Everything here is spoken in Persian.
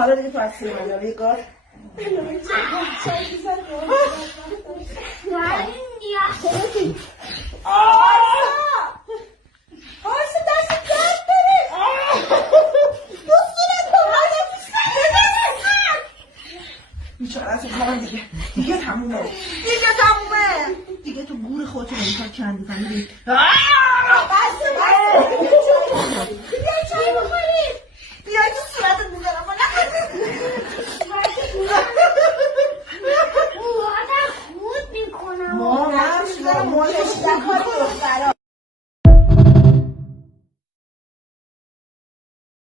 حالا دیگه تو از سیما جایی کار بیچاره از کار دیگه تمومه دیگه تو گور خودتو نمی‌کنی چندی فهمیدی بس